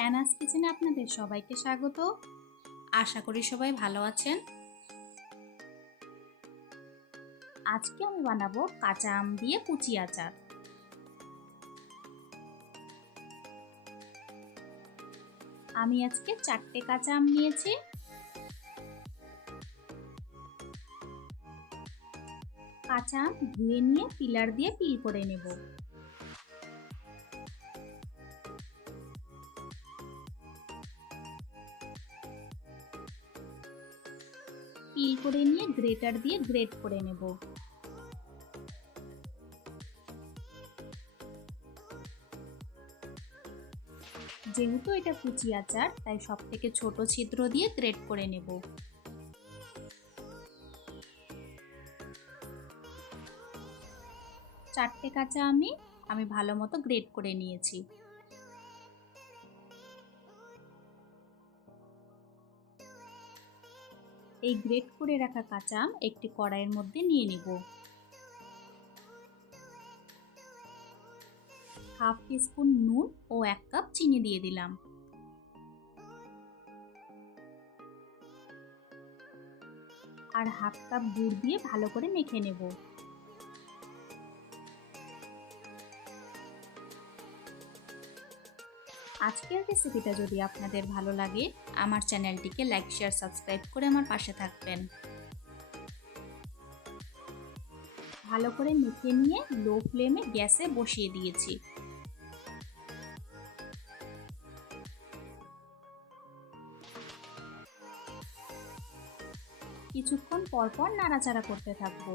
অ্যানাস কিচেনে আপনাদের সবাইকে স্বাগত। আশা করি সবাই ভালো আছেন। আজকে আমি বানাবো কাঁচা আম দিয়ে কুচি আচার। আমি আজকে 4টে কাঁচা আম নিয়েছি। কাঁচা আম ধুয়ে নিয়ে পিলার দিয়ে পিল করে নেব। পিল করে নিয়ে গ্রেটার দিয়ে গ্রেট করে নেব। যেহেতু এটা কুচি আচার তাই সবথেকে ছোট ছিদ্র দিয়ে গ্রেট করে নেব। চারটে কাঁচা আমি ভালো মতো গ্রেট করে নিয়েছি। এই গ্রেট করে রাখা কাঁচা আম একটি কড়াইয়ের মধ্যে নিয়ে নিব। হাফ টিস্পুন নুন ও 1 কাপ চিনি দিয়ে দিলাম। আর হাফ কাপ গুড় দিয়ে ভালো করে মেখে নেব। আজকের রেসিপিটা যদি আপনাদের ভালো লাগে আমার চ্যানেলটিকে লাইক শেয়ার সাবস্ক্রাইব করে আমার পাশে থাকবেন। ভালো করে মেখে নিয়ে লো ফ্লেমে গ্যাসে বসিয়ে দিয়েছি। কিছুক্ষণ পর পর নাড়াচাড়া করতে থাকবো।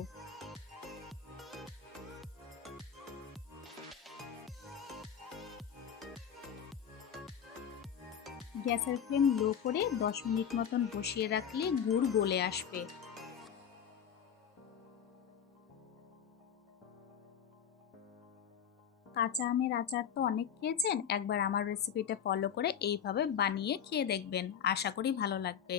গ্যাসের ফ্লেম লো করে 10 মিনিট মতন বসিয়ে রাখলে গুড় গলে আসবে। কাঁচা আমের আচার তো অনেক খেয়েছেন, একবার আমার রেসিপিটা ফলো করে এইভাবে বানিয়ে খেয়ে দেখবেন, আশা করি ভালো লাগবে।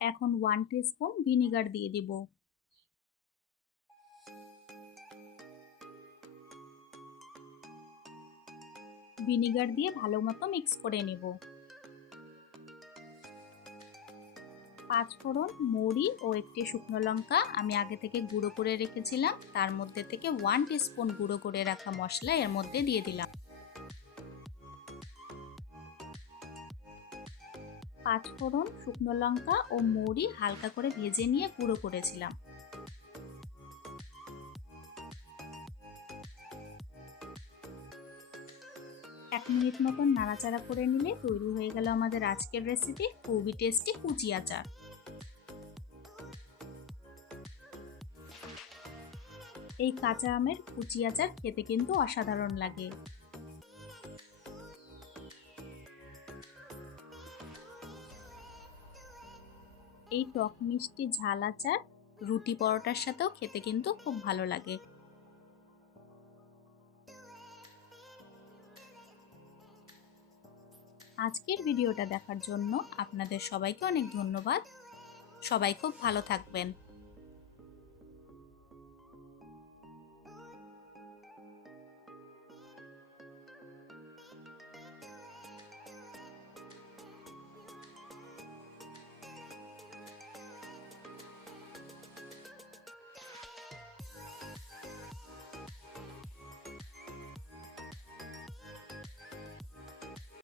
এখন 1 টিস্পুন ভিনেগার দিয়ে দিব। ভিনেগার দিয়ে ভালো মতো মিক্স করে নেব। 5 ফোড়ন, মৌরি ও একটি শুকনো লঙ্কা আমি আগে থেকে গুঁড়ো করে রেখেছিলাম, তার মধ্যে থেকে 1 টিস্পুন গুঁড়ো করে রাখা মশলা এর মধ্যে দিয়ে দিলাম। 5 ফোড়ন, শুকনো লঙ্কা ও মৌরি হালকা করে ভেজে নিয়ে গুঁড়ো করেছিলাম। এক মিনিট মতন নাড়াচাড়া করে নিলে তৈরি হয়ে গেল আমাদের আজকের রেসিপি, খুবই টেস্টি কুচি আচার। এই কাঁচা আমের কুচি আচার খেতে কিন্তু অসাধারণ লাগে। এই টক মিষ্টি ঝাল আচার রুটি পরোটার সাথেও খেতে কিন্তু খুব ভালো লাগে। আজকের ভিডিওটা দেখার জন্য আপনাদের সবাইকে অনেক ধন্যবাদ। সবাই খুব ভালো থাকবেন।